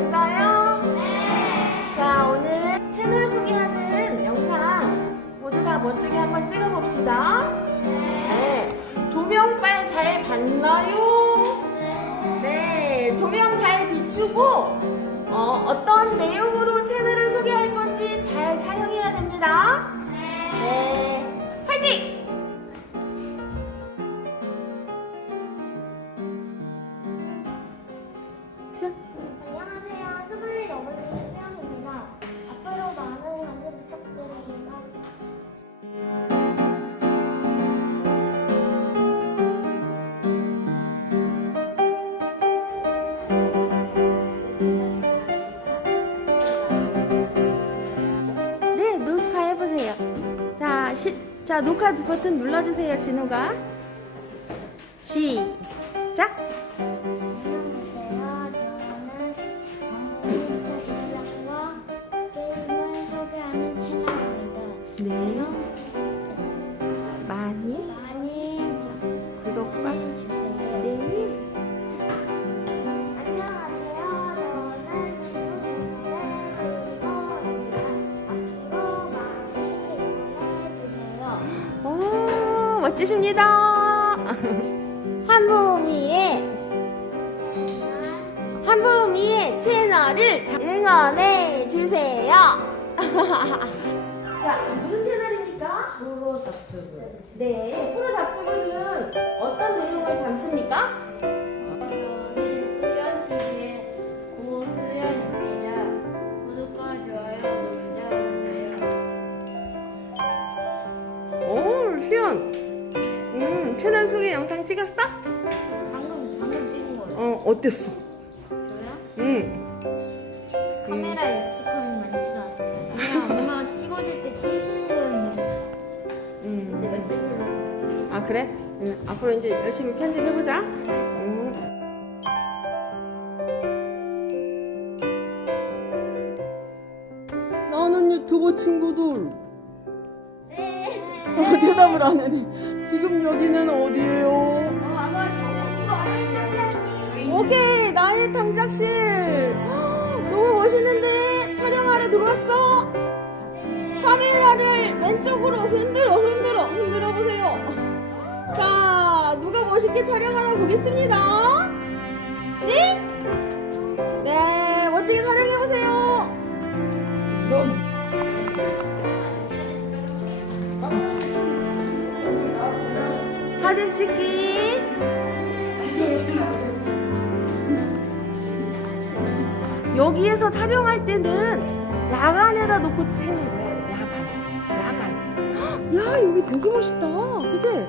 준비됐어요? 네. 자, 오늘 채널 소개하는 영상 모두 다 멋지게 한번 찍어봅시다. 네. 조명빨 잘 봤나요? 네. 조명 잘 비추고, 어, 어떤 내용으로 시, 자, 녹화 버튼 눌러주세요, 진우가. 시작! 멋지십니다. 한보미의 한보미의 채널을 응원해 주세요. 자, 무슨 채널입니까? 프로 잡초들. 네, 프로 잡지부는 어떤 내용을 담습니까? 채널 소개 영상 찍었어? 방금 방금 찍은 거예요. 어, 어땠어? 저요? 음, 카메라 익숙함이 많지가 않아요. 그냥 엄마 찍어줄 때 찍는 거였는데 음. 내가 찍으려고. 아, 그래? 음, 앞으로 이제 열심히 편집해 보자. 음. 나는 유튜버 친구들. 네. 어, 대답을 안 하네. 지금 여기는 어디예요? 오케이 나의 당작실. 헉, 너무 멋있는데? 촬영하러 들어왔어? 카메라를 왼쪽으로 흔들어 흔들어 흔들어 보세요. 자 누가 멋있게 촬영하나 보겠습니다 사진 찍기 여기에서 촬영할 때는 야간에다 놓고 찍는 거예요. 야간. 야간. 야, 여기 되게 멋있다. 그지?